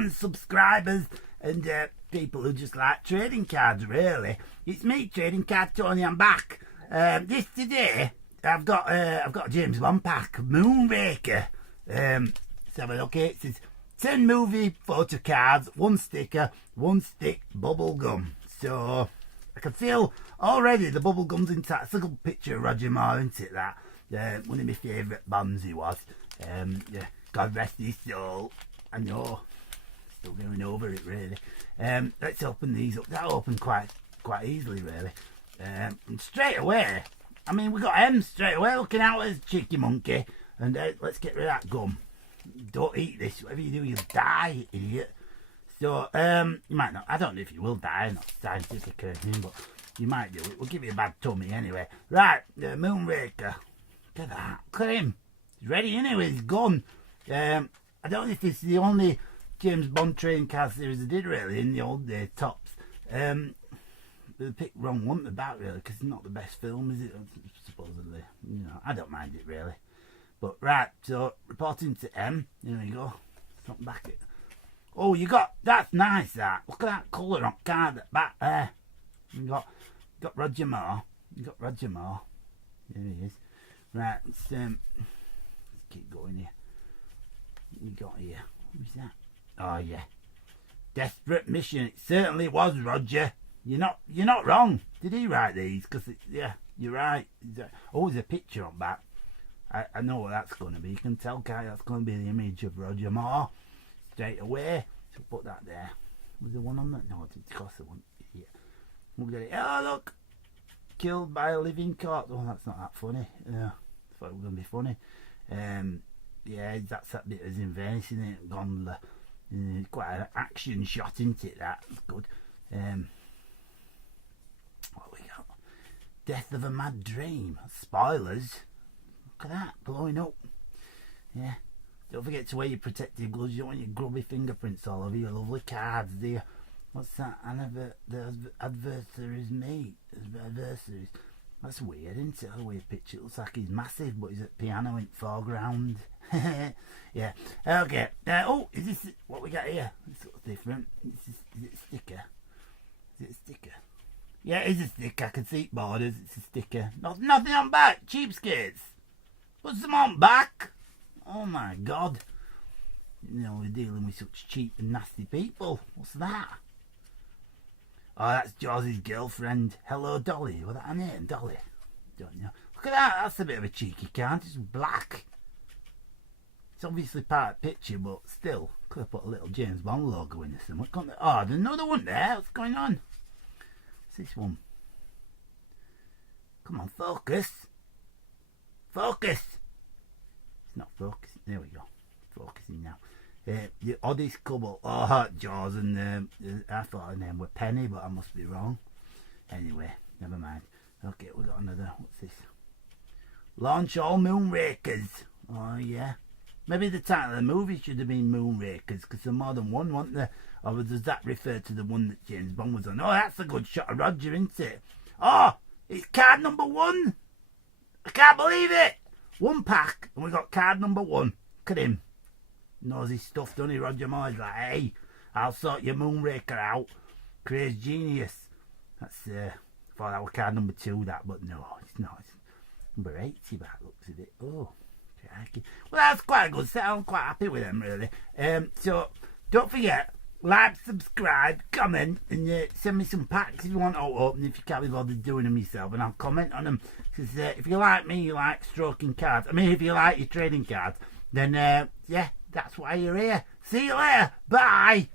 fans, subscribers, and people who just like trading cards, really. It's me, Trading Card Tony, I'm back. This today, I've got a James Bond pack, Moonraker. Let's have a look here. It says 10 movie photo cards, 1 sticker, 1 stick bubble gum. So I can feel already the bubble gum's intact. It's a good picture of Roger Moore, isn't it, that? One of my favourite Bonds he was. Yeah, God rest his soul. I know. Still going over it, really. Let's open these up. That'll open quite easily, really. And straight away, I mean, we got M straight away looking out as cheeky monkey. And let's get rid of that gum. Don't eat this. Whatever you do, you'll die, idiot. So, you might not. I don't know if you will die. Not scientific or anything, but you might do. It will give you a bad tummy anyway. Right, Moonraker. Look at that. Look at him. He's ready anyway. He's gone. I don't know if it's the only James Bond trading card series I did, really, in the old day tops. They picked wrong one about, really, because it's not the best film, is it? Supposedly. You know, I don't mind it, really. But, right, so, reporting to M. There we go. Front back it. Oh, you got, that's nice, that. Look at that colour on card at back there. You got Roger Moore. You got Roger Moore. There he is. Right, let's keep going here. You got here. Who's that? Oh, yeah. Desperate mission. It certainly was, Roger. You're not wrong. Did he write these? Because, yeah, you're right. Oh, there's a picture on back. I know what that's going to be. You can tell, Kai, that's going to be the image of Roger Moore. Straight away. So put that there. Was there one on that? No, it's cost the one. Yeah. Look at it. Oh, look. Killed by a living corpse. Oh, that's not that funny. I thought it was going to be funny. Yeah, that's that bit as in Venice, isn't it? Gondola. Quite an action shot, isn't it? That's good. What we got? Death of a Mad Dream. Spoilers. Look at that, blowing up. Yeah. Don't forget to wear your protective gloves. You don't want your grubby fingerprints all over your lovely cards, do you? What's that? The adversary's mate. Adversaries. That's weird, isn't it? A weird picture. It looks like he's massive, but he's at piano in foreground. Yeah. Okay. Oh, is this what we got here? This looks different. Is it a sticker? Is it a sticker? Yeah, it is a sticker. I can see it borders. It's a sticker. Nothing on back. Cheapskates. Put some on back. Oh my God. You know, we're dealing with such cheap and nasty people. What's that? Oh, that's George's girlfriend. Hello, Dolly. What's that her name? Dolly. Don't know. Look at that. That's a bit of a cheeky card. It's black. It's obviously part of the picture, but still. Could have put a little James Bond logo in or something. Oh, there's another one there. What's going on? What's this one? Come on, focus. Focus. It's not focusing. There we go. Focusing now. The oddest couple. Oh, Jaws and I thought her name was Penny, but I must be wrong. Anyway, never mind. Okay, we got another. What's this? Launch all Moonrakers. Oh yeah. Maybe the title of the movie should have been Moonrakers, because there's more than one, wasn't there? Or does that refer to the one that James Bond was on? Oh, that's a good shot of Roger, isn't it? Oh, it's card number 1. I can't believe it. 1 pack, and we got card number 1. Look at him. Knows his stuff, doesn't he? Roger Moore's like, hey, I'll sort your Moonraker out. Crazy genius. That's, thought that was card number 2, that, but no, it's not. It's number 80, by the looks of it. Oh, crikey. Well, that's quite a good set. I'm quite happy with them, really. So, don't forget, like, subscribe, comment, and send me some packs if you want to open, if you can't be bothered doing them yourself, and I'll comment on them. Because if you like me, you like stroking cards. I mean, if you like your trading cards, then, yeah, that's why you're here. See you later. Bye.